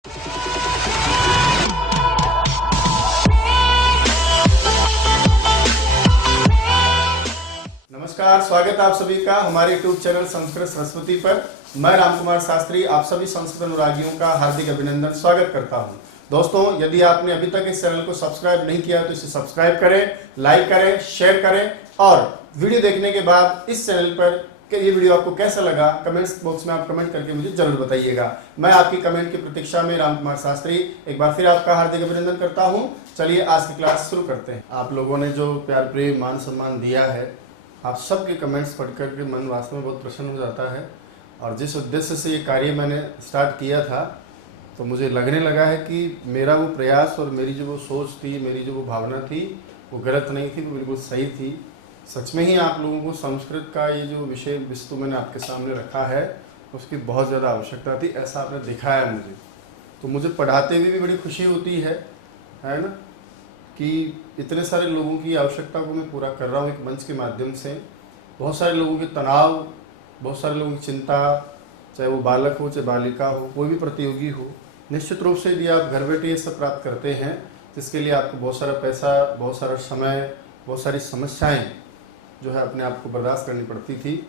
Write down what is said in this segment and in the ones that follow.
नमस्कार, स्वागत है आप सभी का हमारे यूट्यूब चैनल संस्कृत सरस्वती पर। मैं रामकुमार शास्त्री आप सभी संस्कृत अनुरागियों का हार्दिक अभिनंदन स्वागत करता हूं। दोस्तों, यदि आपने अभी तक इस चैनल को सब्सक्राइब नहीं किया तो इसे सब्सक्राइब करें, लाइक करें, शेयर करें और वीडियो देखने के बाद इस चैनल पर कि ये वीडियो आपको कैसा लगा कमेंट्स बॉक्स में आप कमेंट करके मुझे जरूर बताइएगा। मैं आपकी कमेंट की प्रतीक्षा में रामकुमार शास्त्री एक बार फिर आपका हार्दिक अभिनंदन करता हूं। चलिए आज की क्लास शुरू करते हैं। आप लोगों ने जो प्यार प्रेम मान सम्मान दिया है, आप सबके कमेंट्स पढ़कर के मन वास्तव में बहुत प्रसन्न हो जाता है। और जिस उद्देश्य से ये कार्य मैंने स्टार्ट किया था, तो मुझे लगने लगा है कि मेरा वो प्रयास और मेरी जो वो सोच थी, मेरी जो वो भावना थी, वो गलत नहीं थी, वो बिल्कुल सही थी। सच में ही आप लोगों को संस्कृत का ये जो विषय वस्तु मैंने आपके सामने रखा है, उसकी बहुत ज़्यादा आवश्यकता थी, ऐसा आपने दिखाया मुझे। तो मुझे पढ़ाते हुए भी बड़ी खुशी होती है ना, कि इतने सारे लोगों की आवश्यकता को मैं पूरा कर रहा हूँ एक मंच के माध्यम से। बहुत सारे लोगों के तनाव, बहुत सारे लोगों की चिंता, चाहे वो बालक हो चाहे बालिका हो, कोई भी प्रतियोगी हो, निश्चित रूप से यदि आप घर बैठे ये सब प्राप्त करते हैं तो इसके लिए आपको बहुत सारा पैसा, बहुत सारा समय, बहुत सारी समस्याएं जो है अपने आप को बर्दाश्त करनी पड़ती थी।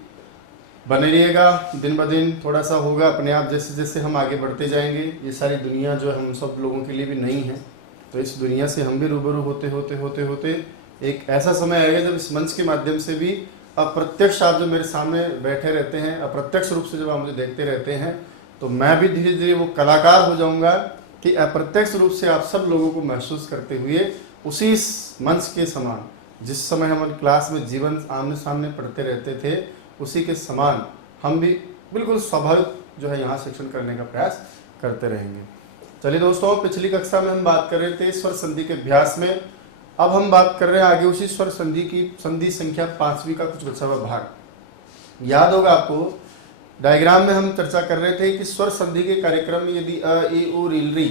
बने रहिएगा, दिन ब दिन थोड़ा सा होगा अपने आप। जैसे जैसे हम आगे बढ़ते जाएंगे, ये सारी दुनिया जो है हम सब लोगों के लिए भी नहीं है, तो इस दुनिया से हम भी रूबरू होते होते होते होते एक ऐसा समय आएगा जब इस मंच के माध्यम से भी अप्रत्यक्ष आप जो मेरे सामने बैठे रहते हैं, अप्रत्यक्ष रूप से जब आप मुझे देखते रहते हैं, तो मैं भी धीरे धीरे वो कलाकार हो जाऊंगा कि अप्रत्यक्ष रूप से आप सब लोगों को महसूस करते हुए उसी मंच के समान, जिस समय हम क्लास में जीवन आमने सामने पढ़ते रहते थे, उसी के समान हम भी बिल्कुल स्वाभाविक जो है यहाँ शिक्षण करने का प्रयास करते रहेंगे। चलिए दोस्तों, पिछली कक्षा में हम बात कर रहे थे स्वर संधि के अभ्यास में। अब हम बात कर रहे हैं आगे उसी स्वर संधि की संधि संख्या 5वीं का कुछ बचा हुआ भाग। याद होगा आपको, डायग्राम में हम चर्चा कर रहे थे कि स्वर संधि के कार्यक्रम में यदि अ, ए, ओ, ऋ, ऋ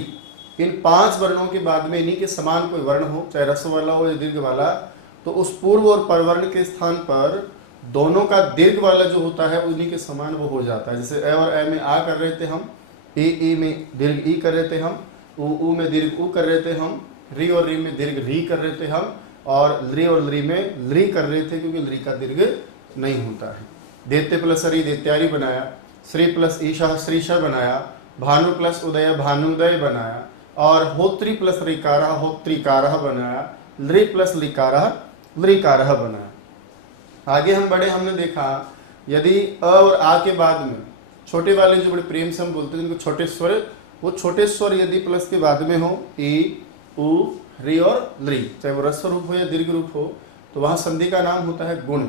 इन 5 वर्णों के बाद में इन्हीं के समान कोई वर्ण हो, चाहे रस्व वाला हो या दीर्घ वाला, तो उस पूर्व और परवर्ण के स्थान पर दोनों का दीर्घ वाला जो होता है उन्हीं के समान वो हो जाता है। जैसे अ और ए में आ कर रहे थे हम, ए में दीर्घ ई कर रहे थे हम, उ में दीर्घ उ कर रहे थे हम, री और री में दीर्घ री कर रहे थे हम, और ली और ली में ली कर रहे थे क्योंकि ली का दीर्घ नहीं होता है। दैत्य प्लस री दैत्यारी बनाया, श्री प्लस ईशा श्रीशा बनाया, भानु प्लस उदय भानुदय बनाया, और होत्री प्लस ऋकारः होत्रिकारः बनाया, लृ प्लस लिकारः लृकारः बनाया। आगे हम बढ़े, हमने देखा यदि अ और आ के बाद में छोटे वाले जो बड़े प्रेम से हम बोलते हैं जिनको छोटे स्वर, वो छोटे स्वर यदि प्लस के बाद में हो, ई, उ, री और लृ, चाहे वो रस्व रूप हो या दीर्घ रूप हो, तो वहाँ संधि का नाम होता है गुण।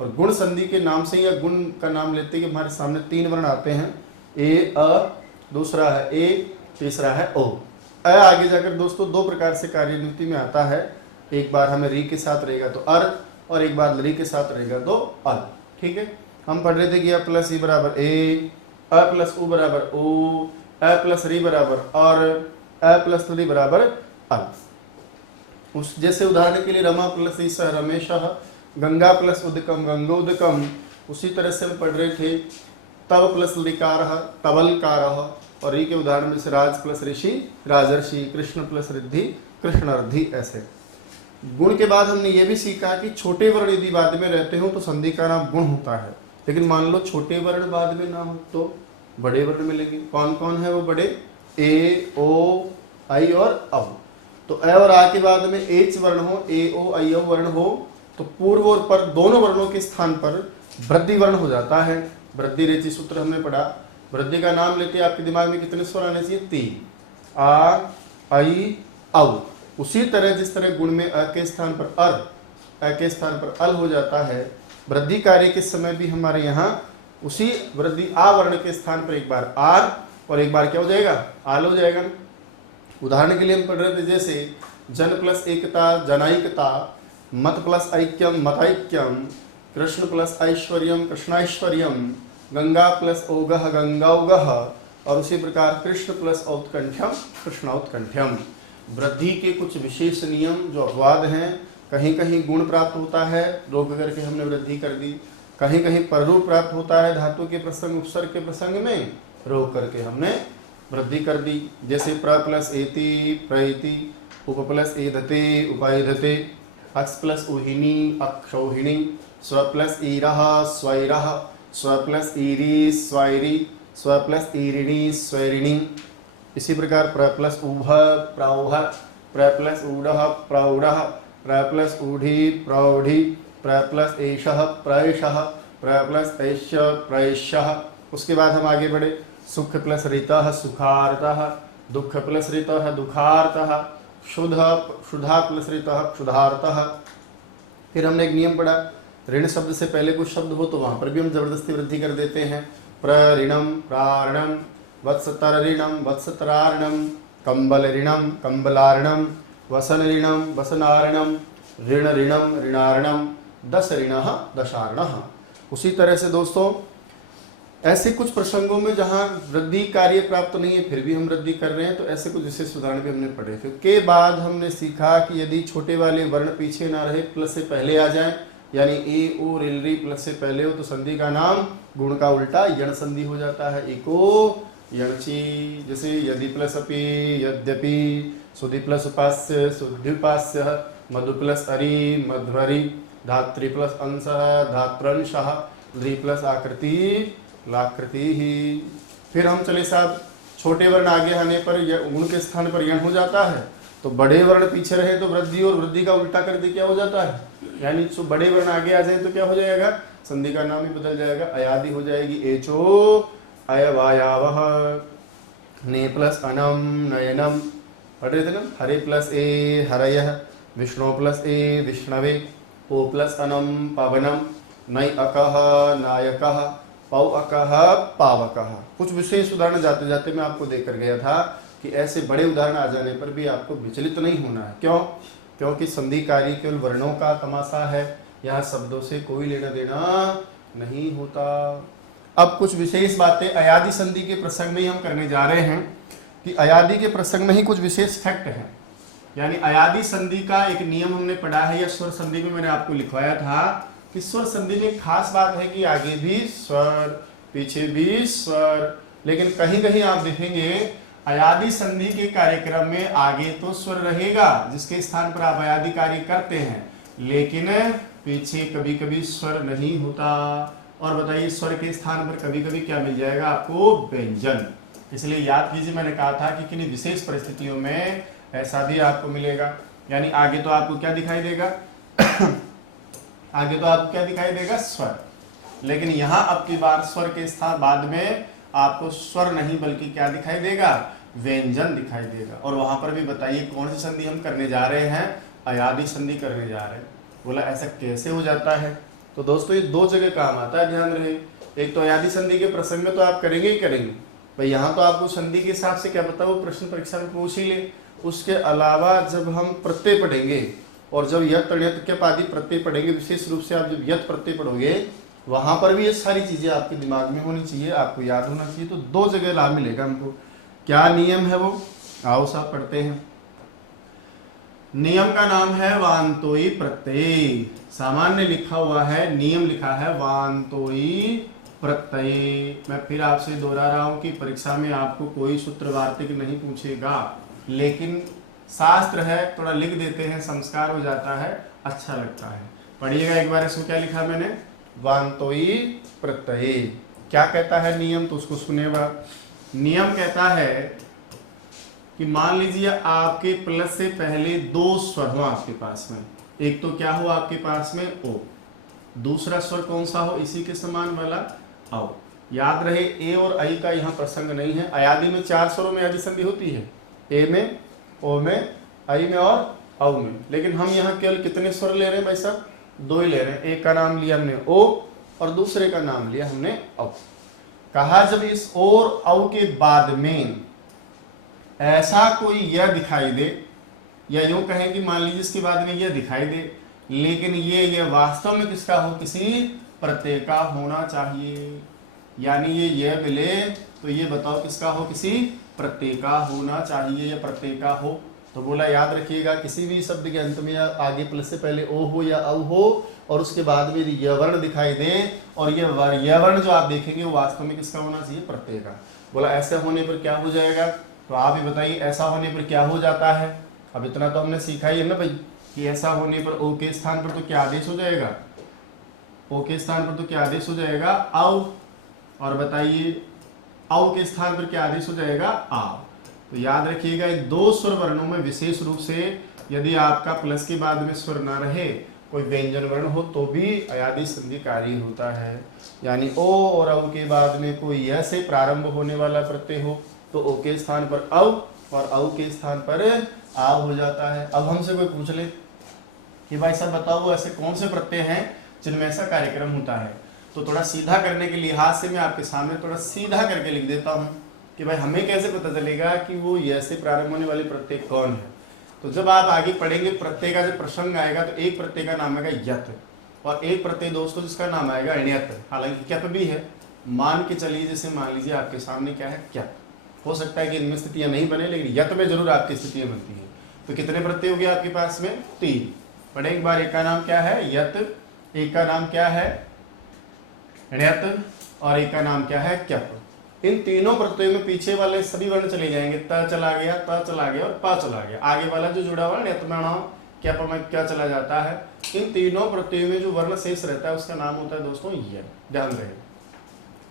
और गुण संधि के नाम से या गुण का नाम लेते कि हमारे सामने 3 वर्ण आते हैं, ए, अ, दूसरा है ए, तीसरा है ओ। अ आगे जाकर दोस्तों 2 प्रकार से कार्यनीति में आता है। एक बार हमें री के साथ रहेगा तो अर, और एक बार लृ के साथ रहेगा तो अल। ठीक है, हम पढ़ रहे थे कि अ प्लस ई बराबर ए, अ प्लस उ बराबर ओ, अ प्लस री बराबर और, अ प्लस लृ बराबर अल। उस जैसे उदाहरण के लिए रमा प्लस ईसा रमेशः, गंगा प्लस उदकम गंगोदकम। उसी तरह से हम पढ़ रहे थे तव प्लस लिकारः तवलकारः, और री के उदाहरण में से राज प्लस ऋषि राजर्षि, कृष्ण प्लस रिद्धि कृष्णर्धि। ऐसे गुण के बाद हमने ये भी सीखा कि छोटे वर्ण यदि बाद में रहते हो तो संधि का नाम गुण होता है, लेकिन मान लो छोटे वर्ण बाद में ना हो तो बड़े वर्ण मिलेंगे। कौन कौन है वो बड़े? ए, ओ, आई और औ। तो अ और आ के बाद में एच वर्ण हो, ए, ओ, आई, औ वर्ण हो, तो पूर्व और पर दोनों वर्णों के स्थान पर वृद्धि वर्ण हो जाता है। वृद्धि रेचि सूत्र हमने पढ़ा। वृद्धि का नाम लेते आपके दिमाग में कितने स्वर आने चाहिए? 3, आ, आई, औ। उसी तरह जिस तरह गुण में अ के स्थान पर अर, अ के स्थान पर अल हो जाता है, वृद्धि कार्य के समय भी हमारे यहाँ उसी वृद्धि आ वर्ण के स्थान पर एक बार आर और एक बार क्या हो जाएगा? आल हो जाएगा। उदाहरण के लिए हम पढ़ रहे थे जैसे जन प्लस एकता जनाइकता, मत प्लस ऐक्यम मतैक्यम, कृष्ण प्लस ऐश्वर्यम कृष्णैश्वर्यम, गंगा प्लस ओगह गंगौगह, और उसी प्रकार कृष्ण प्लस औत्कंठ्यम कृष्णौत्कंठ्यम। वृद्धि के कुछ विशेष नियम जो अपवाद हैं, कहीं कहीं गुण प्राप्त होता है, रोक करके हमने वृद्धि कर दी, कहीं कहीं पररूप प्राप्त होता है, धातु के प्रसंग उपसर्ग के प्रसंग में रोक करके हमने वृद्धि कर दी। जैसे प्र प्लस एति प्रइति, उप प्लस एधते उपैधते, अक्ष प्लस उहिनी अक्षौहिणी, स्व प्लस ईरः स्वैरः, स्व प्लस ईरी स्वैरी, स्व प्लस ईरिणी स्वैरिणी। इसी प्रकार प्र प्लस उभ प्रौह, प्र प्लस ऊढ़ः प्रौढ़ः, प्र प्लस ऊढ़ी प्रौढ़ी, प्र प्लस एषः प्रैषः, प्र प्लस ऐश्य प्रैष्यः। उसके बाद हम आगे बढ़े, सुख प्लस ऋतः सुखार्तः, दुख प्लस ऋतः दुखार्तः, शुद्धा प्लस ऋतः क्षुधार्तः। फिर हमने एक नियम पढ़ा, ऋण शब्द से पहले कुछ शब्द हो तो वहां पर भी हम जबरदस्ती वृद्धि कर देते हैं। प्रऋणम प्रारणम, वत्सतर ऋणम वत्सतरारणम, कंबल ऋणम कंबलारणम, वसन ऋणम वसनारणम, ऋण ऋणम ऋणारणम, दस ऋणः दशारणः। उसी तरह से दोस्तों ऐसे कुछ प्रसंगों में जहाँ वृद्धि कार्य प्राप्त नहीं है फिर भी हम वृद्धि कर रहे हैं, तो ऐसे कुछ विशेष उदाहरण भी हमने पढ़े। फिर के बाद हमने सीखा कि यदि छोटे वाले वर्ण पीछे ना रहे, प्लस से पहले आ जाए, यानी ए ओ रिल री प्लस से पहले हो, तो संधि का नाम गुण का उल्टा यण संधि हो जाता है। एको यणची, जैसे यदि प्लस अपि यद्यपि, सुधि प्लस उपास्य सुध्युपास्य, मधु प्लस अरि मध्वरि, धात्री प्लस अंशः धात्रंशः, ध्री प्लस आकृति लाकृति ही। फिर हम चले साहब, छोटे वर्ण आगे आने पर गुण के स्थान पर यण हो जाता है, तो बड़े वर्ण पीछे रहे तो वृद्धि, और वृद्धि का उल्टा कर दे क्या हो जाता है, यानी जो बड़े वर्ण आगे आ जाए तो क्या हो जाएगा, संधि का नाम ही बदल जाएगा, अयादि हो जाएगी। एचो अयवायावः, ने प्लस अनम नयनम, पढ़ रहे थे ना, हरे प्लस ए हरयः, विष्णु प्लस ए विष्णवे, ओ प्लस अनम पवनम, नय अकः नायकः, पौ अकः पावकः। कुछ विशेष उदाहरण जाते जाते मैं आपको देकर गया था कि ऐसे बड़े उदाहरण आ जाने पर भी आपको विचलित नहीं होना है। क्यों? क्योंकि संधि कार्य केवल वर्णों का तमाशा है, यहाँ शब्दों से कोई लेना देना नहीं होता। अब कुछ विशेष बातें अयादि संधि के प्रसंग में ही हम करने जा रहे हैं कि अयादि के प्रसंग में ही कुछ विशेष फैक्ट हैं। यानी अयादि संधि का एक नियम हमने पढ़ा है, या स्वर संधि में मैंने आपको लिखवाया था कि स्वर संधि में खास बात है कि आगे भी स्वर पीछे भी स्वर, लेकिन कहीं कहीं आप देखेंगे अयादि संधि के कार्यक्रम में आगे तो स्वर रहेगा जिसके स्थान पर आप अयादि कार्य करते हैं, लेकिन पीछे कभी कभी स्वर नहीं होता। और बताइए स्वर के स्थान पर कभी कभी क्या मिल जाएगा आपको, व्यंजन। इसलिए याद कीजिए, मैंने कहा था कि किन्हीं विशेष परिस्थितियों में ऐसा भी आपको मिलेगा। यानी आगे तो आपको क्या दिखाई देगा आगे तो आपको क्या दिखाई देगा, स्वर, लेकिन यहाँ अब की बार स्वर के स्थान बाद में आपको स्वर नहीं बल्कि क्या दिखाई देगा, व्यंजन दिखाई देगा। और वहां पर भी बताइए कौन सी संधि हम करने जा रहे हैं, अयादि संधि करने जा रहे हैं। बोला ऐसा कैसे हो जाता है, तो दोस्तों ये दो जगह काम आता है, ध्यान रहे। एक तो अयादि संधि के प्रसंग में तो आप करेंगे ही करेंगे भाई, यहाँ तो आपको संधि के हिसाब से क्या बताओ प्रश्न परीक्षा में पूछ ही ले। उसके अलावा जब हम प्रत्यय पढ़ेंगे और जब यत तण्यत के पादी प्रत्यय पढ़ेंगे, विशेष रूप से आप जब यत प्रत्यय पढ़ोगे वहां पर भी ये सारी चीजें आपके दिमाग में होनी चाहिए, आपको याद होना चाहिए। तो दो जगह लाभ मिलेगा हमको। क्या नियम है वो, आओ साहब पढ़ते हैं। नियम का नाम है वांतोई प्रत्यय। सामान्य लिखा हुआ है, नियम लिखा है वांतोई प्रत्यय। मैं फिर आपसे दोहरा रहा हूं कि परीक्षा में आपको कोई सूत्र वार्तिक नहीं पूछेगा, लेकिन शास्त्र है थोड़ा लिख देते हैं, संस्कार हो जाता है, अच्छा लगता है। पढ़िएगा एक बार, इसको क्या लिखा मैंने, वांतोई प्रत्यय। क्या कहता है नियम, तो उसको सुनेगा। नियम कहता है कि मान लीजिए आपके प्लस से पहले दो स्वर हो आपके पास में, एक तो क्या हो आपके पास में ओ, दूसरा स्वर कौन सा हो, इसी के समान वाला औ। याद रहे ए और आई का यहाँ प्रसंग नहीं है। अयादि में 4 स्वरों में अयादि संधि होती है, ए में, ओ में, आई में और औ में, लेकिन हम यहाँ केवल कितने स्वर ले रहे हैं भाई साहब, 2 ही ले रहे हैं। एक का नाम लिया हमने ओ और दूसरे का नाम लिया हमने औ। कहा जब इस ओ और औ के बाद में ऐसा कोई यह दिखाई दे, या यूं कहें कि मान लीजिए इसके बाद में यह दिखाई दे, लेकिन ये वास्तव में किसका हो, किसी प्रत्यय का होना चाहिए। यानी ये मिले तो ये बताओ किसका हो, किसी प्रत्यय का होना चाहिए या प्रत्यय का हो। तो बोला याद रखिएगा, किसी भी शब्द के अंत में आगे प्लस से पहले ओ हो या औ हो और उसके बाद में यह वर्ण दिखाई दे, और यह वर्ण जो आप देखेंगे वो वास्तव में किसका होना चाहिए, प्रत्यय का। बोला ऐसे होने पर क्या हो जाएगा, तो आप ही बताइए ऐसा होने पर क्या हो जाता है। अब इतना तो हमने सीखा ही है ना भाई कि ऐसा होने पर ओ के स्थान पर तो क्या आदेश हो जाएगा, ओ के स्थान पर तो क्या आदेश हो जाएगा, औ। और बताइए औ के स्थान पर क्या आदेश हो जाएगा, आ। तो याद रखिएगा इन दो स्वर वर्णों में विशेष रूप से यदि आपका प्लस के बाद में स्वर ना रहे, कोई व्यंजन वर्ण हो, तो भी अयादी संधि कार्य होता है। यानी ओ और औ के बाद में कोई य से प्रारंभ होने वाला प्रत्यय हो तो ओ के स्थान पर औ और औ के स्थान पर आ हो जाता है। अब हमसे कोई पूछ ले कि भाई साहब बताओ ऐसे कौन से प्रत्यय हैं जिनमें ऐसा कार्यक्रम होता है, तो थोड़ा सीधा करने के लिहाज से मैं आपके सामने थोड़ा सीधा करके लिख देता हूँ कि भाई हमें कैसे पता चलेगा कि वो य से प्रारंभ होने वाले प्रत्यय कौन है। तो जब आप आगे पढ़ेंगे प्रत्यय का जब प्रसंग आएगा तो एक प्रत्यय का नाम आएगा यत और एक प्रत्यय दोस्तों जिसका नाम आएगा ण्यत। हालांकि क्यप भी है, मान के चलिए जैसे मान लीजिए आपके सामने क्या है क्यप, हो सकता है कि इनमें स्थितियां नहीं बने लेकिन यत में जरूर आपकी स्थितियां बनती हैं। तो कितने प्रत्यय हो गए आपके पास में, 3। पढ़े एक बार, एक का नाम क्या है यत, एक का नाम क्या है ण्यत और एक का नाम क्या है क्यप। इन तीनों प्रत्ययों में पीछे वाले सभी वर्ण चले जाएंगे, त चला गया, त चला गया और पा चला गया। आगे वाला जो जुड़ा हुआ ण्यत में क्या पर में क्या चला जाता है। इन तीनों प्रत्ययों में जो वर्ण शेष रहता है उसका नाम होता है दोस्तों य। ध्यान रहे,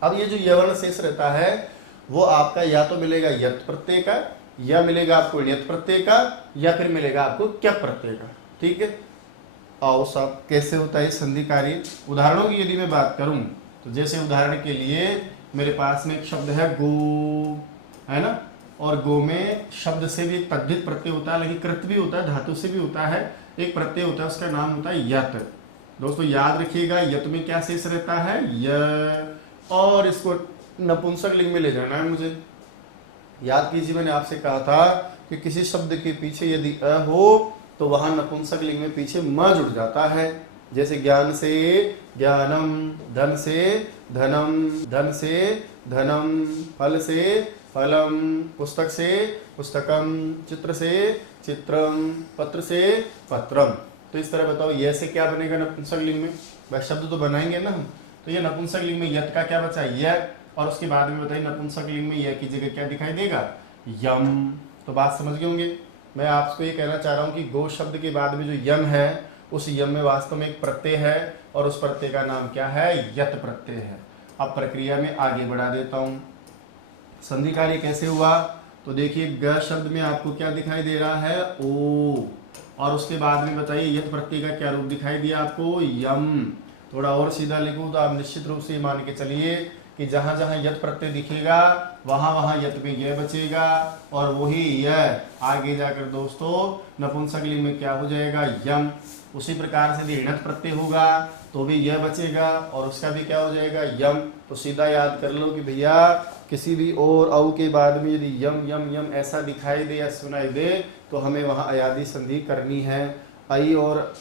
अब ये जो य वर्ण शेष रहता है वो आपका या तो मिलेगा यत प्रत्यय का, या मिलेगा आपको ण्यत प्रत्यय का, या फिर मिलेगा आपको क्या प्रत्यय का। ठीक है, आओ साहब कैसे होता है संधि कार्य। उदाहरणों की यदि मैं बात करूं तो जैसे उदाहरण के लिए मेरे पास में एक शब्द है गो, है ना, और गो में शब्द से भी एक तद्धित प्रत्यय होता है, लेकिन कृत भी होता है, धातु से भी होता है। एक प्रत्यय होता है उसका नाम होता है यत। दोस्तों याद रखिएगा यत में क्या शेष रहता है य, और इसको नपुंसक लिंग में ले जाना है मुझे। याद कीजिए मैंने आपसे कहा था कि किसी शब्द के पीछे यदि अ हो तो वहां नपुंसक लिंग में पीछे म जुड़ जाता है। जैसे ज्ञान से ज्ञानम, धन से धनम, धन से धनम, फल से फलम, पुस्तक से पुस्तकम, चित्र से चित्रम, पत्र से पत्रम। तो इस तरह बताओ ये से क्या बनेगा नपुंसक लिंग में, भाई शब्द तो बनाएंगे ना हम। तो ये नपुंसक लिंग में यत का क्या बचा य, और उसके बाद में बताइए नपुंसक लिंग में य की जगह क्या दिखाई देगा यम। तो बात समझ गए होंगे। मैं आपको ये कहना चाह रहा हूँ कि गो शब्द के बाद में जो यम है उस यम में वास्तव में एक प्रत्यय है और उस प्रत्यय का नाम क्या है यत प्रत्यय है। अब प्रक्रिया में आगे बढ़ा देता हूँ। संधि कार्य कैसे हुआ, तो देखिए ग शब्द में आपको क्या दिखाई दे रहा है ओ, और उसके बाद में बताइए यत प्रत्यय का क्या रूप दिखाई दिया आपको यम। थोड़ा और सीधा लिखूं तो आप निश्चित रूप से मान के चलिए कि जहां जहां यत प्रत्यय दिखेगा वहां वहां यत में यह बचेगा, और वही यह आगे जाकर दोस्तों नपुंसक लिंग में क्या हो जाएगा यम। उसी प्रकार से यदि णत प्रत्यय होगा तो भी यह बचेगा और उसका भी क्या हो जाएगा यम। तो सीधा याद कर लो कि भैया किसी भी और औ के बाद में यदि यम यम यम ऐसा दिखाई दे या सुनाई दे तो हमें वहां अयादी संधि करनी है। आई और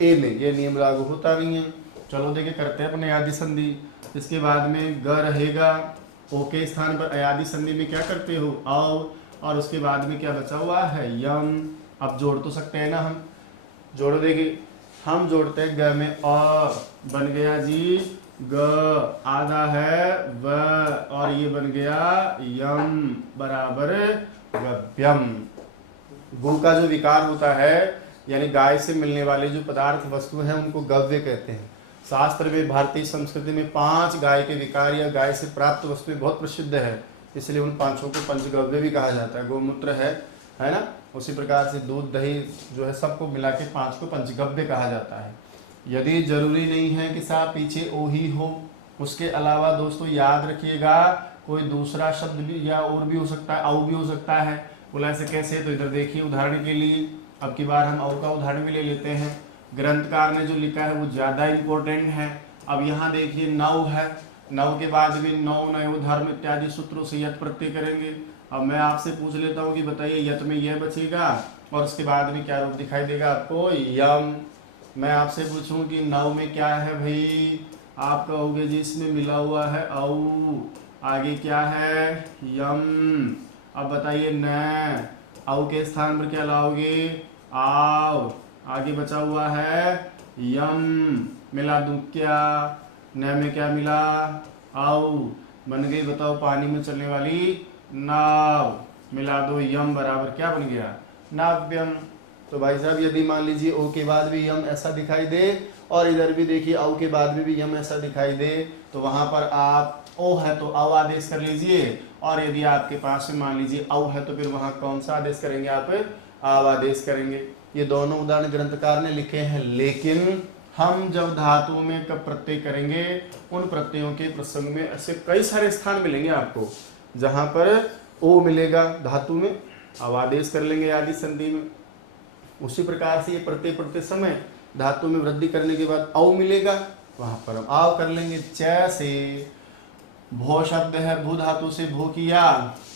ए में ये नियम लागू होता नहीं है। चलो देखिए करते हैं अपने अयादी संधि। इसके बाद में ग रहेगा, ओ के स्थान पर अयादी संधि में क्या करते हो औ, और उसके बाद में क्या बचा हुआ है यम। अब जोड़ तो सकते हैं ना हम, जोड़ो देखिए हम जोड़ते हैं ग में अ बन गया जी ग, आधा है व, और ये बन गया यम बराबर गव्यम। गु का जो विकार होता है यानी गाय से मिलने वाले जो पदार्थ वस्तु हैं उनको गव्य कहते हैं। शास्त्र में भारतीय संस्कृति में 5 गाय के विकार या गाय से प्राप्त वस्तुएं बहुत प्रसिद्ध है, इसलिए उन 5 को पंचगव्य भी कहा जाता है। गोमूत्र है ना, उसी प्रकार से दूध दही जो है सबको मिला के 5 को पंचगव्य कहा जाता है। यदि जरूरी नहीं है कि साहब पीछे ओ ही हो, उसके अलावा दोस्तों याद रखिएगा कोई दूसरा शब्द भी या और भी हो सकता है, औ भी हो सकता है। बोला ऐसे कैसे, तो इधर देखिए उदाहरण के लिए अब की बार हम औ का उदाहरण भी ले लेते हैं। ग्रंथकार ने जो लिखा है वो ज़्यादा इम्पोर्टेंट है। अब यहाँ देखिए नौ है, नौ के बाद भी नौ नयो धर्म इत्यादि सूत्रों से यत प्रत्यय करेंगे। अब मैं आपसे पूछ लेता हूँ कि बताइए यत में यह बचेगा और उसके बाद में क्या रूप दिखाई देगा आपको यम। मैं आपसे पूछूं कि नौ में क्या है भाई, आप कहोगे जी इसमें मिला हुआ है औ, आगे क्या है यम। अब बताइए न, औ के स्थान पर क्या लाओगे आओ, आगे बचा हुआ है यम, मिला दूं क्या, न में क्या मिला औ, बन गई, बताओ, पानी में चलने वाली नाव। मिला दो, यम बराबर क्या बन गया, नाव्यम। तो भाई साहब यदि मान लीजिए ओ के बाद भी यम ऐसा दिखाई दे और इधर भी देखिए औ के बाद में भी यम ऐसा दिखाई दे, तो वहां पर आप ओ है तो औ आदेश कर लीजिए, और यदि आपके पास में मान लीजिए औ है तो फिर वहां कौन सा आदेश करेंगे, आप आव आदेश करेंगे। ये दोनों उदाहरण ग्रंथकार ने लिखे हैं, लेकिन हम जब धातुओं में कब प्रत्यय करेंगे, उन प्रत्ययों के प्रसंग में ऐसे कई सारे स्थान मिलेंगे आपको जहां पर ओ मिलेगा धातु में, आवादेश कर लेंगे आदि संधि में। उसी प्रकार से ये प्रत्यय पढ़ते समय धातु में वृद्धि करने के बाद औ मिलेगा, वहां पर हम आव कर लेंगे। जैसे भो शब्द है, भू धातु से भू किया,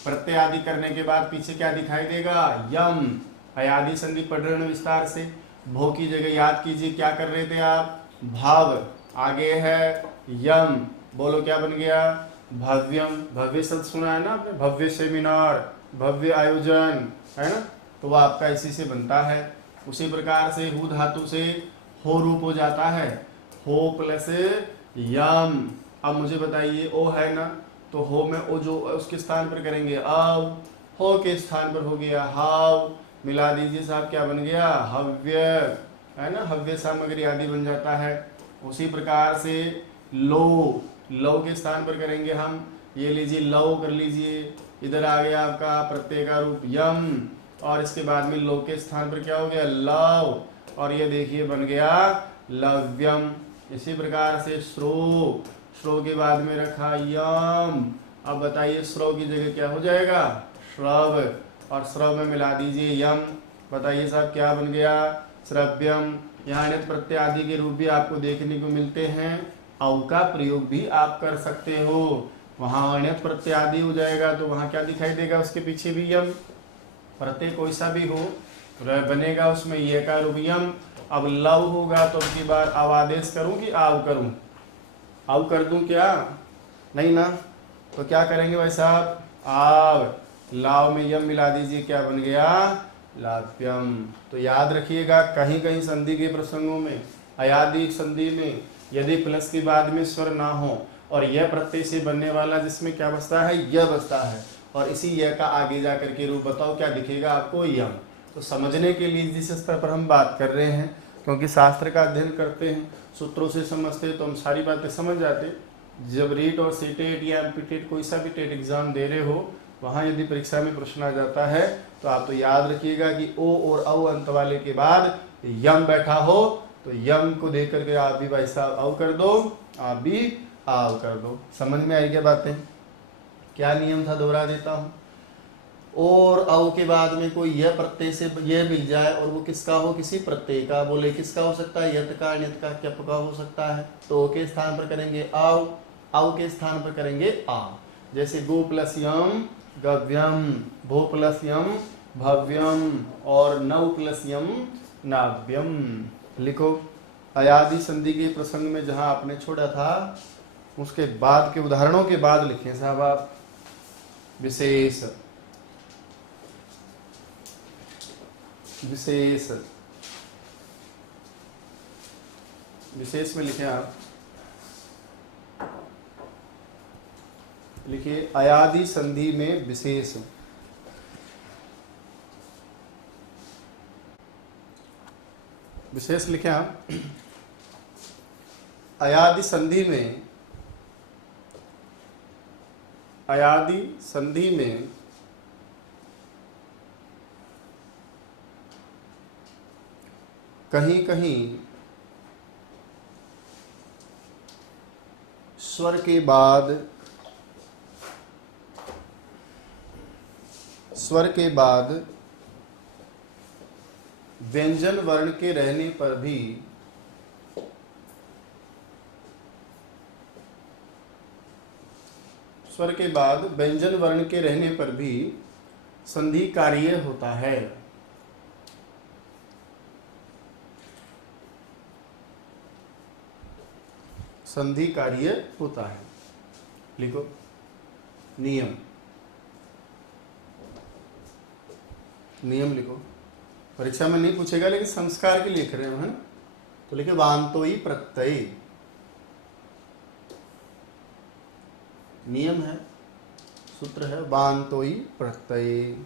प्रत्यय आदि करने के बाद पीछे क्या दिखाई देगा, यम। अयादि संधि पढ़ रहे हैं विस्तार से, भो की जगह याद कीजिए क्या कर रहे थे आप, भाव, आगे है यम, बोलो क्या बन गया, भव्यम। भव्य शब्द सुना है ना आपने, भव्य सेमिनार, भव्य आयोजन, है ना, तो वो आपका इसी से बनता है। उसी प्रकार से हु धातु से हो रूप हो जाता है, हो प्लस यम। अब मुझे बताइए ओ है ना, तो हो में ओ जो उसके स्थान पर करेंगे अव, हो के स्थान पर हो गया हाव, मिला दीजिए साहब क्या बन गया, हव्य, है ना, हव्य सामग्री आदि बन जाता है। उसी प्रकार से लो, लो के स्थान पर करेंगे हम, ये लीजिए लो कर लीजिए, इधर आ गया आपका प्रत्यय का रूप यम, और इसके बाद में लो के स्थान पर क्या हो गया, लव, और ये देखिए बन गया लव्यम। इसी प्रकार से श्रो, श्रो के बाद में रखा यम, अब बताइए श्रो की जगह क्या हो जाएगा, श्रव, और श्रव में मिला दीजिए यम, बताइए साहब क्या बन गया, श्रव्यम। यहाँ अनित प्रत्यय आदि के रूप भी आपको देखने को मिलते हैं, औ का प्रयोग भी आप कर सकते हो, वहां अनित प्रत्यय आदि हो जाएगा तो वहां क्या दिखाई देगा, उसके पीछे भी यम, प्रत्यय कोई सा भी हो बनेगा उसमें ये का रूप यम। अब लव होगा तो अब की बार आवादेश करूं कि आव करूं, आव कर दूं क्या, नहीं ना, तो क्या करेंगे भाई साहब, आव, लाव में यम मिला दीजिए, क्या बन गया, लाप्यम। तो याद रखिएगा कहीं कहीं संधि के प्रसंगों में, अयादि संधि में यदि प्लस के बाद में स्वर ना हो और यह प्रत्यय से बनने वाला जिसमें क्या बसता है, यह बसता है, और इसी यह का आगे जाकर के रूप बताओ क्या दिखेगा आपको, यम। तो समझने के लिए जिस स्तर पर हम बात कर रहे हैं, क्योंकि शास्त्र का अध्ययन करते हैं, सूत्रों से समझते तो हम सारी बातें समझ जाते। जब रीट और सीटेट या एमपीटेट कोई सा भी टेट एग्जाम दे रहे हो, वहाँ यदि परीक्षा में प्रश्न आ जाता है तो आप तो याद रखिएगा कि ओ और औ अंत वाले के बाद यम बैठा हो, तो यम को देख करके आप भी भाई साहब औ कर दो, आप भी आव कर दो। समझ में आई क्या बातें, क्या नियम था दोहरा देता हूँ, और औ के बाद में कोई यह प्रत्यय से यह मिल जाए और वो किसका हो, किसी प्रत्यय का, बोले किसका हो सकता है, यत का, नियत का, क्यप का हो सकता है, तो ओ के स्थान पर करेंगे आव, औ के स्थान पर करेंगे आव। जैसे गो प्लस यम गव्यम, भो प्लस यम भव्यम, और नव प्लस यम नाव्यम। लिखो, अयादि संधि के प्रसंग में जहां आपने छोड़ा था उसके बाद के उदाहरणों के बाद लिखें साहब आप विशेष, विशेष, विशेष में लिखें आप, लिखिए अयादि संधि में विशेष, विशेष लिखें आप, अयादि संधि में, अयादि संधि में कहीं कहीं स्वर के बाद, स्वर के बाद व्यंजन वर्ण के रहने पर भी स्वर के बाद व्यंजन वर्ण के रहने पर भी संधि कार्य होता है। संधि कार्य होता है, लिखो नियम, नियम लिखो, परीक्षा में नहीं पूछेगा लेकिन संस्कार के लिख रहे हो, है ना, तो लिखे वांतो ही प्रत्यय, नियम है, सूत्र है वांतोई प्रत्यय।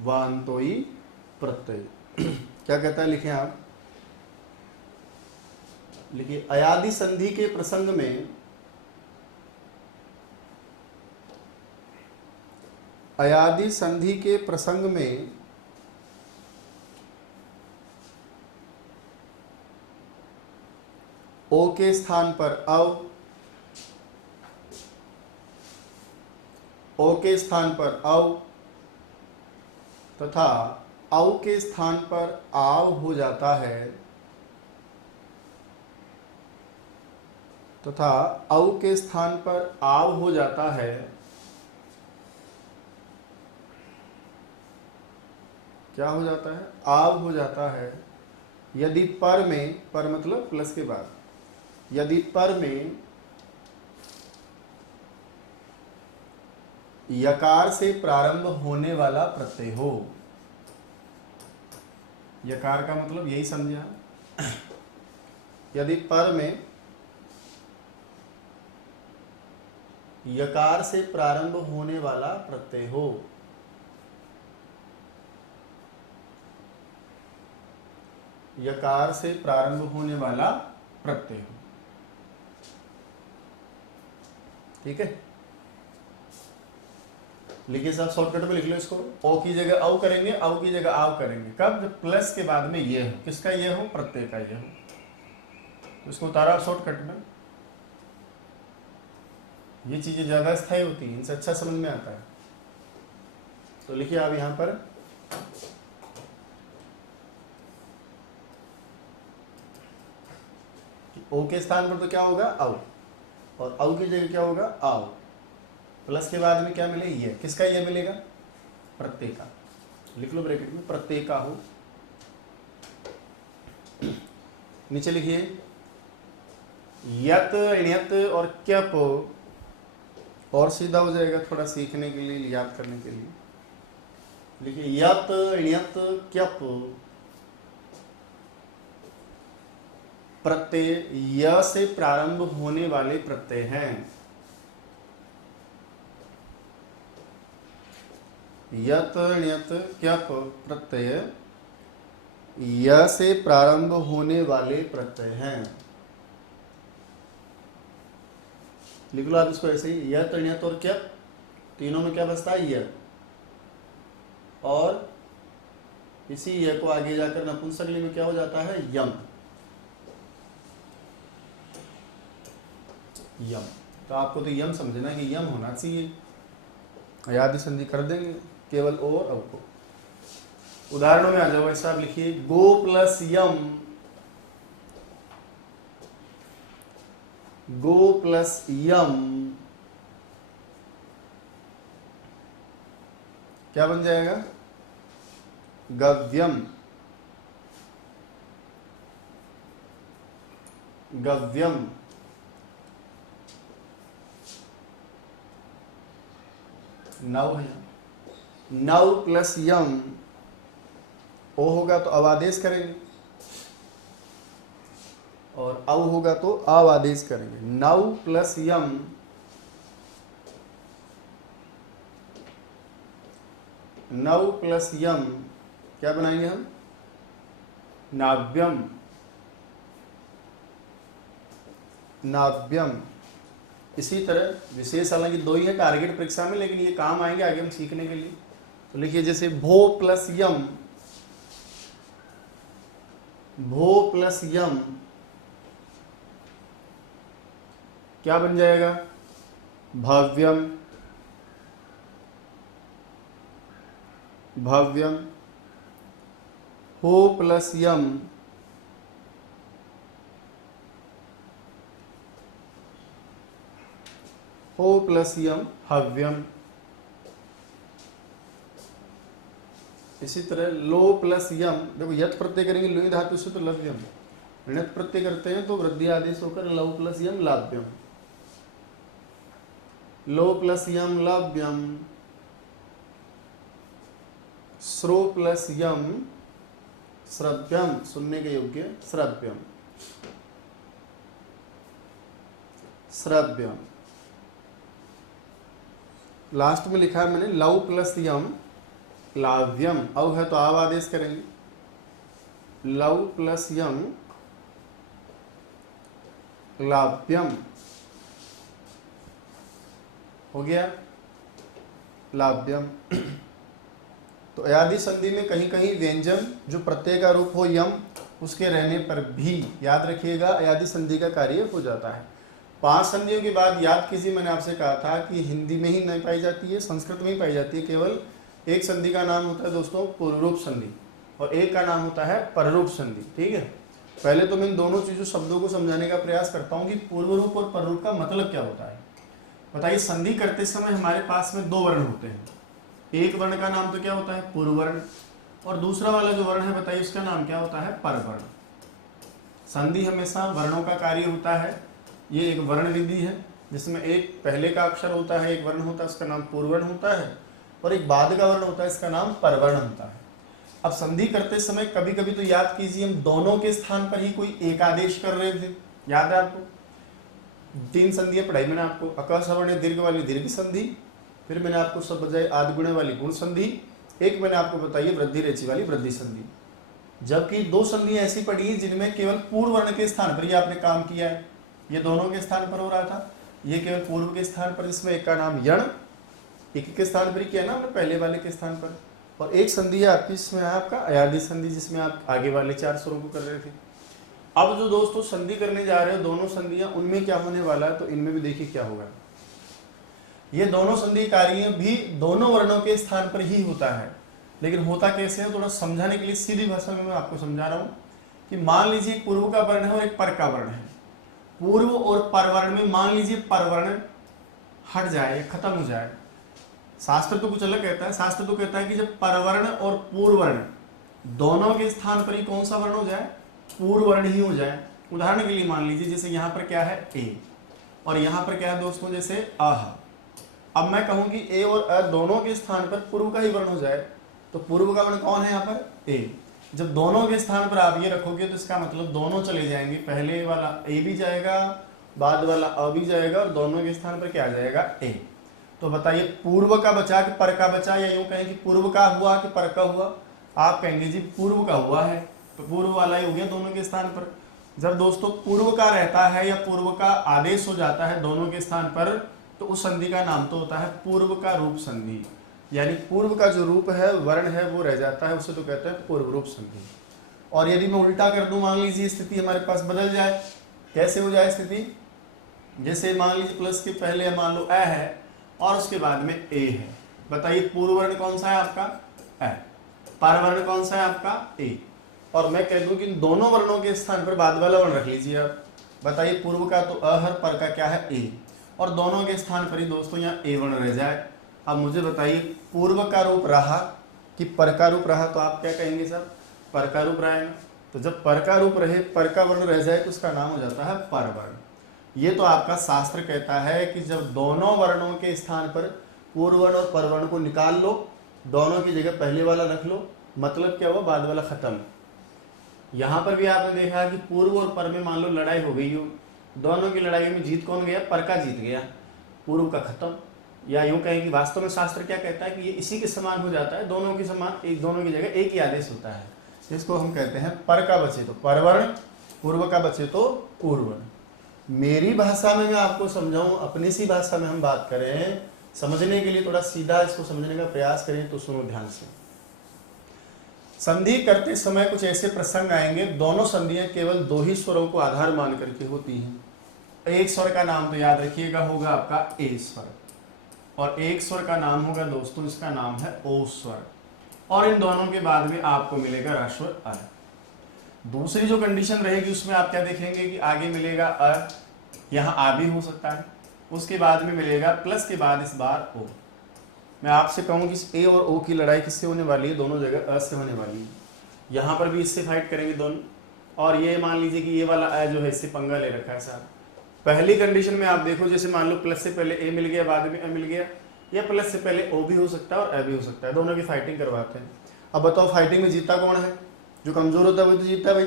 वांतोई प्रत्यय क्या कहता है, लिखें आप, लिखिए अयादि संधि के प्रसंग में, अयादि संधि के प्रसंग में ओ के स्थान पर अव, ओ के स्थान पर अव तथा अव के स्थान पर आव हो जाता है, तथा अव के स्थान पर आव हो जाता है, क्या हो जाता है, आव हो जाता है, यदि पर में, पर मतलब प्लस के बाद, यदि पर में यकार से प्रारंभ होने वाला प्रत्यय हो। यकार का मतलब यही समझा, यदि पर में यकार से प्रारंभ होने वाला प्रत्यय हो, यकार से प्रारंभ होने वाला प्रत्यय हो, ठीक है। लिखिए साहब, शॉर्टकट में लिख लो इसको, ओ की जगह औ करेंगे, औ की जगह आव करेंगे, कब, जब प्लस के बाद में ये हो, किसका ये हो, प्रत्यय का ये हो, तो इसको उतारा शॉर्टकट में। ये चीजें ज्यादा स्थायी होती हैं, इनसे अच्छा समझ में आता है। तो लिखिए आप यहां पर, ओ के स्थान पर तो क्या होगा, औ, और औ की जगह क्या होगा, आव, प्लस के बाद में क्या मिले, ये, किसका ये मिलेगा, प्रत्यय का। लिख लो ब्रैकेट में, प्रत्यय का हो। नीचे लिखिए यत, ण्यत और क्यप, और सीधा हो जाएगा थोड़ा सीखने के लिए, याद करने के लिए। लिखिए यत, ण्यत, क्यप प्रत्यय य से प्रारंभ होने वाले प्रत्यय हैं। यत, ण्यत, क्यप प्रत्यय य से प्रारंभ होने वाले प्रत्यय हैं। लिख लो आप इसको ऐसे ही, यत, ण्यत और क्यप, तीनों में क्या बचता है, य, और इसी य को आगे जाकर नपुंसकलिंग में क्या हो जाता है, यम। यम, तो आपको तो यम समझना कि यम होना चाहिए। अयादि संधि कर देंगे केवल ओ और अव को। उदाहरणों में आ जाओ, ऐसा आप लिखिए, गो प्लस यम, गो प्लस यम क्या बन जाएगा, गव्यम, गव्यम। नव है, नव प्लस यम, ओ होगा तो अवादेश करेंगे, और अव होगा तो अवादेश करेंगे। नव प्लस यम, नव प्लस यम क्या बनाएंगे हम, नाव्यम, नाव्यम। इसी तरह विशेष, हालांकि दो ही है टारगेट परीक्षा में, लेकिन ये काम आएंगे आगे हम सीखने के लिए। तो लिखिए जैसे भो प्लस यम, भो प्लस यम क्या बन जाएगा, भव्यम, भव्यम। हो प्लस यम, हो प्लस यम, हव्यम। इसी तरह लो प्लस यम, देखो यत प्रत्यय करेंगे लुई धातु से तो लव्यम, णित प्रत्यय करते हैं तो वृद्धि आदेश होकर लव प्लस यम, लाभ्यम। लो प्लस यम, लाभ्यम। श्रो प्लस यम, श्रव्यम, सुनने के योग्य, श्रव्यम। श्रव्यम। लास्ट में लिखा है मैंने लव प्लस यम लाव्यम, अव है तो आव आदेश करेंगे, लव प्लस यम लाव्यम हो गया लाव्यम। तो अयादि संधि में कहीं कहीं व्यंजन जो प्रत्यय का रूप हो यम उसके रहने पर भी याद रखिएगा अयादि संधि का कार्य हो जाता है। 5 संधियों के बाद याद कीजिए, मैंने आपसे कहा था कि हिंदी में ही नहीं पाई जाती है, संस्कृत में ही पाई जाती है। केवल एक संधि का नाम होता है दोस्तों पूर्वरूप संधि और एक का नाम होता है पररूप संधि। ठीक है, पहले तो मैं इन दोनों चीजों शब्दों को समझाने का प्रयास करता हूँ कि पूर्वरूप और पररूप का मतलब क्या होता है। बताइए, संधि करते समय हमारे पास में 2 वर्ण होते हैं। एक वर्ण का नाम तो क्या होता है पूर्व वर्ण, और दूसरा वाला जो वर्ण है बताइए उसका नाम क्या होता है परवर्ण। संधि हमेशा वर्णों का कार्य होता है। ये एक वर्ण विधि है जिसमें एक पहले का अक्षर होता है, एक वर्ण होता है, उसका नाम पूर्ववर्ण होता है, और एक बाद का वर्ण होता है, इसका नाम परवर्ण होता है। अब संधि करते समय कभी कभी तो याद कीजिए हम दोनों के स्थान पर ही कोई एक आदेश कर रहे थे, याद है आपको? 3 संधियां पढ़ाई मैंने आपको, अक सवर्ण दीर्घ वाली दीर्घ संधि, फिर मैंने आपको सब बजाय आदिगुणे वाली गुण संधि, एक मैंने आपको बताई वृद्धि रेचि वाली वृद्धि संधि। जबकि 2 संधियां ऐसी पड़ी जिनमें केवल पूर्व वर्ण के स्थान पर ही आपने काम किया है। ये दोनों के स्थान पर हो रहा था, ये केवल पूर्व के स्थान पर, जिसमें एक का नाम यण, एक के स्थान पर ही किया ना हमने पहले वाले के स्थान पर, और एक संधि है आपकी इसमें आपका अयादि संधि जिसमें आप आगे वाले 4 स्वरों को कर रहे थे। अब जो दोस्तों संधि करने जा रहे हो दोनों संधियां, उनमें क्या होने वाला है, तो इनमें भी देखिए क्या होगा। ये दोनों संधि कार्य भी दोनों वर्णों के स्थान पर ही होता है, लेकिन होता कैसे है थोड़ा समझाने के लिए सीधी भाषा में मैं आपको समझा रहा हूं कि मान लीजिए पूर्व का वर्ण है और एक पर का वर्ण है। पूर्व और परवर्ण में मान लीजिए परवर्ण हट जाए या खत्म हो जाए, शास्त्र तो कुछ अलग कहता है। शास्त्र तो कहता है कि जब परवर्ण और पूर्ववर्ण दोनों के स्थान पर ही कौन सा वर्ण हो जाए, पूर्ववर्ण ही हो जाए। उदाहरण के लिए मान लीजिए जैसे यहाँ पर क्या है ए और यहाँ पर क्या है दोस्तों जैसे अह। अब मैं कहूँ कि ए और अ दोनों के स्थान पर पूर्व का ही वर्ण हो जाए, तो पूर्व का वर्ण कौन है यहाँ पर ए। जब दोनों के स्थान पर आप ये रखोगे तो इसका मतलब दोनों चले जाएंगे, पहले वाला ए भी जाएगा, बाद वाला अ भी जाएगा, और दोनों के स्थान पर क्या आ जाएगा ए। तो बताइए पूर्व का बचा कि पर का बचा, या यूं कहें कि पूर्व का हुआ कि पर का हुआ। आप कहेंगे जी पूर्व का हुआ है, तो पूर्व वाला ही हो गया दोनों के स्थान पर। जब दोस्तों पूर्व का रहता है या पूर्व का आदेश हो जाता है दोनों के स्थान पर, तो उस संधि का नाम तो होता है पूर्व का रूप संधि, यानी पूर्व का जो रूप है वर्ण है वो रह जाता है, उसे तो कहते हैं पूर्व रूप संधि। और यदि मैं उल्टा कर दूं, मान लीजिए स्थिति हमारे पास बदल जाए, कैसे हो जाए स्थिति, जैसे मान लीजिए प्लस के पहले मान लो अ है और उसके बाद में ए है। बताइए पूर्व वर्ण कौन सा है आपका अ, पर वर्ण कौन सा है आपका ए, और मैं कह दूं कि इन दोनों वर्णों के स्थान पर बाद वाला वर्ण रख लीजिए आप। बताइए पूर्व का तो अ है, पर का क्या है ए, और दोनों के स्थान पर ही दोस्तों यहाँ ए वर्ण रह जाए। अब मुझे बताइए पूर्व का रूप रहा कि पर का रूप रहा, तो आप क्या कहेंगे सर पर का रूप रहेगा। तो जब पर का रूप रहे, पर का वर्ण रह जाए तो उसका नाम हो जाता है परवर्ण। ये तो आपका शास्त्र कहता है कि जब दोनों वर्णों के स्थान पर पूर्ववर्ण और परवर्ण को निकाल लो, दोनों की जगह पहले वाला रख लो, मतलब क्या हुआ बाद वाला खत्म। यहाँ पर भी आपने देखा कि पूर्व और पर में मान लो लड़ाई हो गई हो, दोनों की लड़ाई में जीत कौन गया, पर का जीत गया, पूर्व का खत्म। या यूं कहें कि वास्तव में शास्त्र क्या कहता है कि ये इसी के समान हो जाता है, दोनों के समान, एक दोनों की जगह एक ही आदेश होता है, जिसको हम कहते हैं पर का बचे तो परवर्ण, पूर्व का बचे तो पूर्ववर्ण। मेरी भाषा में मैं आपको समझाऊं, अपनी सी भाषा में हम बात करें, समझने के लिए थोड़ा सीधा इसको समझने का प्रयास करें तो सुनो ध्यान से। संधि करते समय कुछ ऐसे प्रसंग आएंगे, दोनों संधियां केवल 2 ही स्वरों को आधार मान करके होती हैं। एक स्वर का नाम तो याद रखिएगा होगा आपका ए स्वर, और एक स्वर का नाम होगा दोस्तों इसका नाम है ओ स्वर, और इन दोनों के बाद में आपको मिलेगा ह्रस्व अ। दूसरी जो कंडीशन रहेगी उसमें आप क्या देखेंगे कि आगे मिलेगा अ, यहाँ आ भी हो सकता है, उसके बाद में मिलेगा प्लस के बाद इस बार ओ। मैं आपसे कहूँ कि इस ए और ओ की लड़ाई किससे होने वाली है, दोनों जगह अ से होने वाली है। यहाँ पर भी इससे फाइट करेंगे दोनों, और ये मान लीजिए कि ये वाला अ जो है इससे पंगा ले रखा है साहब। पहली कंडीशन में आप देखो जैसे मान लो प्लस से पहले ए मिल गया बाद में अ मिल गया, या प्लस से पहले ओ भी हो सकता है और अ भी हो सकता है, दोनों की फाइटिंग करवाते हैं। अब बताओ फाइटिंग में जीता कौन है, जो कमजोर होता है वो तो जीतता है भाई।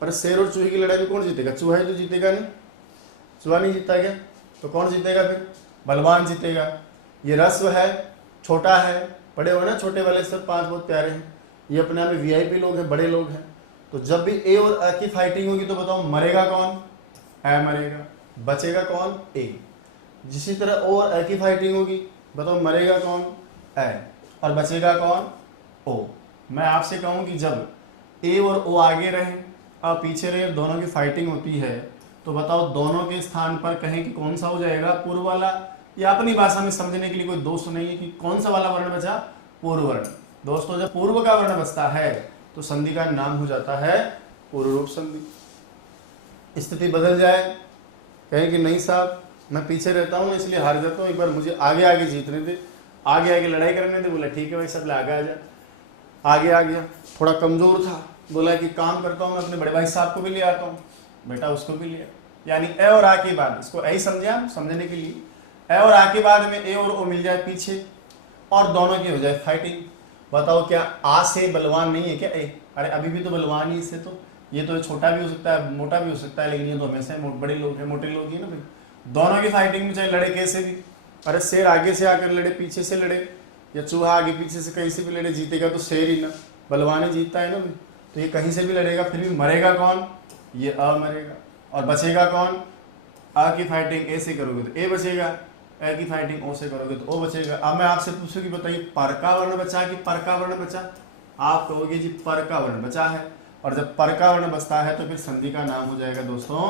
पर शेर और चूहे की लड़ाई में कौन जीतेगा, चूहा ही तो जीतेगा नहीं, चूहा नहीं जीतता क्या। तो कौन जीतेगा फिर? बलवान जीतेगा। ये रस्व है, छोटा है, पढ़े हो ना छोटे वाले सब 5 बहुत प्यारे हैं, ये अपने आप में वीआईपी लोग हैं, बड़े लोग हैं। तो जब भी ए और अ की फाइटिंग होगी तो बताओ मरेगा कौन? ए मरेगा। बचेगा कौन? ए। जिसी तरह ओ और अ की फाइटिंग होगी, बताओ मरेगा कौन? ए। और बचेगा कौन? ओ। मैं आपसे कहूँ कि जब ए और ओ आगे रहे और पीछे रहे, दोनों की फाइटिंग होती है, तो बताओ दोनों के स्थान पर कहें कि कौन सा हो जाएगा? पूर्व वाला। या अपनी भाषा में समझने के लिए कोई दोष नहीं है कि कौन सा वाला वर्ण बचा? पूर्व वर्ण। दोस्तों जब पूर्व का वर्ण बचता है तो संधि का नाम हो जाता है पूर्व रूप संधि। स्थिति बदल जाए, कहें कि नहीं साहब मैं पीछे रहता हूँ इसलिए हार जाता हूँ, एक बार मुझे आगे आगे जीतने दे, आगे आगे लड़ाई करने दे। बोला ठीक है भाई सब आगे आ जा। आगे आ गया, थोड़ा कमजोर था, बोला कि काम करता हूँ मैं अपने बड़े भाई साहब को भी ले आता हूँ, बेटा उसको भी लिया। यानी ए और आ के बाद, इसको ऐ समझे आप, समझने के लिए ए और आ के बाद में ए और ओ मिल जाए पीछे और दोनों की हो जाए फाइटिंग। बताओ क्या आ से बलवान नहीं है क्या ए? अरे अभी भी तो बलवान ही इससे, तो ये तो छोटा भी हो सकता है, मोटा भी हो सकता है, लेकिन ये तो हमेशा बड़े लोग हैं, मोटे लोग ही ना भाई। दोनों की फाइटिंग में चाहे लड़े कैसे भी, अरे शेर आगे से आकर लड़े, पीछे से लड़े, या चूहा आगे पीछे से कहीं से भी लड़े, जीतेगा तो शेर ही ना, बलवान ही जीतता है ना भाई। तो ये कहीं से भी लड़ेगा, फिर भी मरेगा कौन? ये अ मरेगा। और बचेगा कौन? अ की फाइटिंग ए से करोगे तो ए बचेगा, ए की फाइटिंग ओ से करोगे तो ओ बचेगा। अब मैं आपसे पूछूं कि बताइए पर का वर्ण बचा कि पर का वर्ण बचा? आप कहोगे जी पर का वर्ण बचा है, और जब पर का वर्ण बचता है तो फिर संधि का नाम हो जाएगा दोस्तों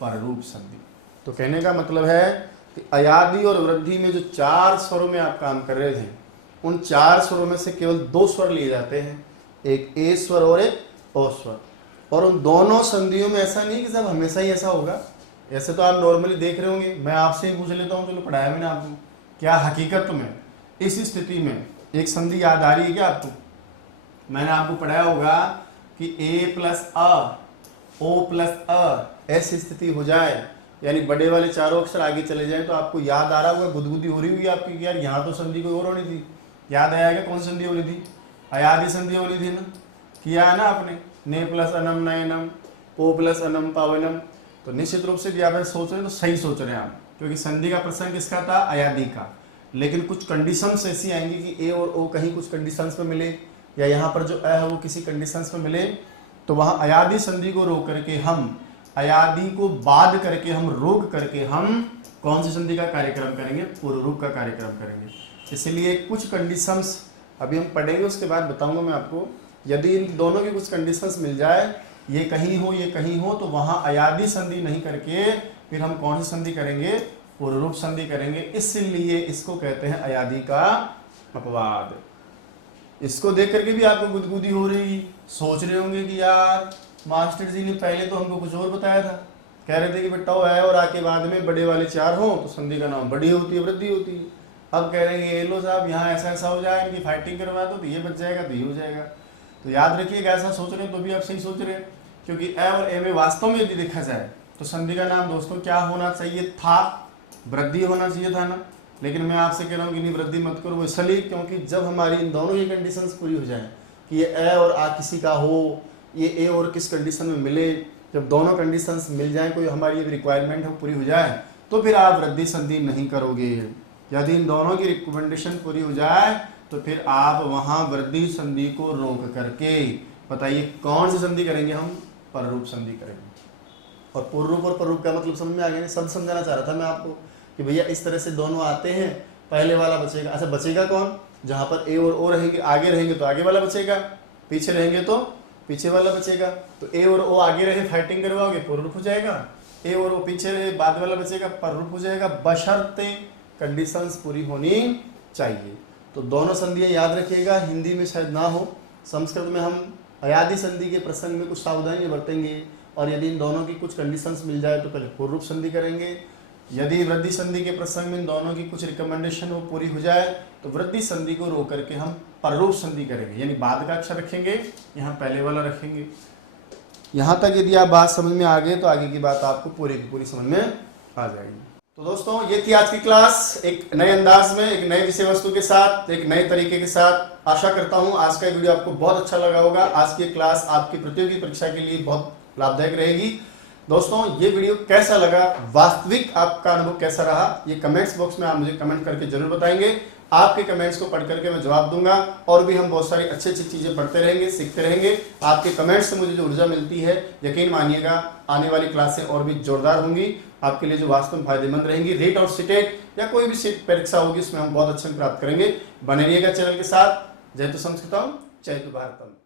पररूप संधि। तो कहने का मतलब है कि अयादि और वृद्धि में जो 4 स्वरों में आप काम कर रहे थे, उन 4 स्वरों में से केवल 2 स्वर लिए जाते हैं, एक ए स्वर और एक ओ स्वर। और उन दोनों संधियों में ऐसा नहीं कि सब हमेशा ही ऐसा होगा। ऐसे तो आप नॉर्मली देख रहे होंगे, मैं आपसे ही पूछ लेता हूँ, चलो पढ़ाया मैंने आपको, क्या हकीकत में इस स्थिति में एक संधि याद आ रही है क्या आपको? मैंने आपको पढ़ाया होगा कि ए प्लस अ, ओ प्लस अ, ऐसी स्थिति हो जाए, यानी बड़े वाले चारों अक्षर आगे चले जाए, तो आपको याद आ रहा होगा, गुदगुदी हो रही हुई आपकी, यार यहाँ तो संधि कोई और होनी थी। याद आया क्या कौन संधि होनी थी? अयादि संधि होनी थी ना, किया है ना आपने, ने प्लस अनम नयनम, ओ प्लस अनम पावनम। तो निश्चित रूप से आप सोच रहे हैं तो सही सोच रहे हैं आप, क्योंकि संधि का प्रसंग किसका था? अयादि का। लेकिन कुछ कंडीशंस ऐसी आएंगी कि ए और ओ कहीं कुछ कंडीशंस में मिले, या यहाँ पर जो अ है वो किसी कंडीशंस में मिले, तो वहाँ अयादि संधि को रोक करके हम, अयादि को बाध करके हम, रोक करके हम कौन सी संधि का कार्यक्रम करेंगे? पूर्व रूप का कार्यक्रम करेंगे। इसलिए कुछ कंडीशंस अभी हम पढ़ेंगे, उसके बाद बताऊंगा मैं आपको। यदि इन दोनों की कुछ कंडीशंस मिल जाए, ये कहीं हो ये कहीं हो, तो वहाँ अयादि संधि नहीं करके फिर हम कौन सी संधि करेंगे? पूर्व रूप संधि करेंगे। इसलिए इसको कहते हैं अयादि का अपवाद। इसको देख करके भी आपको गुदगुदी हो रही, सोच रहे होंगे कि यार मास्टर जी ने पहले तो हमको कुछ और बताया था, कह रहे थे कि बेटा है और आके बाद में बड़े वाले 4 हो तो संधि का नाम बड़ी होती है, वृद्धि होती है। अब कह रहे हैं ये लो साहब यहाँ ऐसा ऐसा हो जाए, इनकी फाइटिंग करवा दो तो ये बच जाएगा, तो ये हो जाएगा। तो याद रखिएगा, ऐसा सोच रहे हैं तो भी आप सही सोच रहे हैं, क्योंकि ए और ए में वास्तव में यदि देखा जाए तो संधि का नाम दोस्तों क्या होना चाहिए था? वृद्धि होना चाहिए था ना। लेकिन मैं आपसे कह रहा हूँ कि नहीं, वृद्धि मत करो, वो इसलिए क्योंकि जब हमारी इन दोनों की कंडीशंस पूरी हो जाए कि ये ए और आ किसी का हो, ये ए और किस कंडीशन में मिले, जब दोनों कंडीशंस मिल जाए, कोई हमारी रिक्वायरमेंट हो पूरी हो जाए, तो फिर आप वृद्धि संधि नहीं करोगे। यदि इन दोनों की रिकमेंडेशन पूरी हो जाए तो फिर आप वहाँ वृद्धि संधि को रोक करके बताइए कौन सी संधि करेंगे? हम पररूप संधि करेंगे। और पूर्व और पररूप का मतलब समझ में आ गया? सब समझाना चाह रहा था मैं आपको कि भैया इस तरह से दोनों आते हैं, पहले वाला बचेगा। अच्छा बचेगा कौन? जहाँ पर ए और ओ रहेंगे, आगे रहेंगे तो आगे वाला बचेगा, पीछे रहेंगे तो पीछे वाला बचेगा। तो ए और ओ आगे रहे, फाइटिंग करवाओगे, पूर्व रूप हो जाएगा। ए और ओ पीछे रहे, बाद वाला बचेगा, पररूप हो जाएगा, बशर्ते कंडीशंस पूरी होनी चाहिए। तो दोनों संधियाँ याद रखिएगा, हिंदी में शायद ना हो, संस्कृत में हम अयादि संधि के प्रसंग में कुछ सावधानी बरतेंगे, और यदि इन दोनों की कुछ कंडीशंस मिल जाए तो पहले पूर्व रूप संधि करेंगे। यदि वृद्धि संधि के प्रसंग में इन दोनों की कुछ रिकमेंडेशन वो पूरी हो जाए तो वृद्धि संधि को रोक करके हम पररूप संधि करेंगे, यानी बाद का अक्षर रखेंगे, यहाँ पहले वाला रखेंगे। यहाँ तक यदि आप बात समझ में आ गए तो आगे की बात आपको पूरी की पूरी समझ में आ जाएगी। तो दोस्तों ये थी आज की क्लास, एक नए अंदाज में, एक नए विषय वस्तु के साथ, एक नए तरीके के साथ। आशा करता हूँ आज का वीडियो आपको बहुत अच्छा लगा होगा। आज की क्लास आपकी प्रतियोगी परीक्षा के लिए बहुत लाभदायक रहेगी। दोस्तों ये वीडियो कैसा लगा, वास्तविक आपका अनुभव कैसा रहा, ये कमेंट्स बॉक्स में आप मुझे कमेंट करके जरूर बताएंगे। आपके कमेंट्स को पढ़ करके मैं जवाब दूंगा और भी हम बहुत सारी अच्छी अच्छी चीजें पढ़ते रहेंगे, सीखते रहेंगे। आपके कमेंट्स से मुझे जो ऊर्जा मिलती है, यकीन मानिएगा आने वाली क्लासें और भी जोरदार होंगी, आपके लिए जो वास्तव में फायदेमंद रहेंगी। रीट और सीटेट या कोई भी सीट परीक्षा होगी उसमें हम बहुत अच्छे प्राप्त करेंगे। बने रहिएगा चैनल के साथ। जय तो संस्कृतम, जय तो भारतम।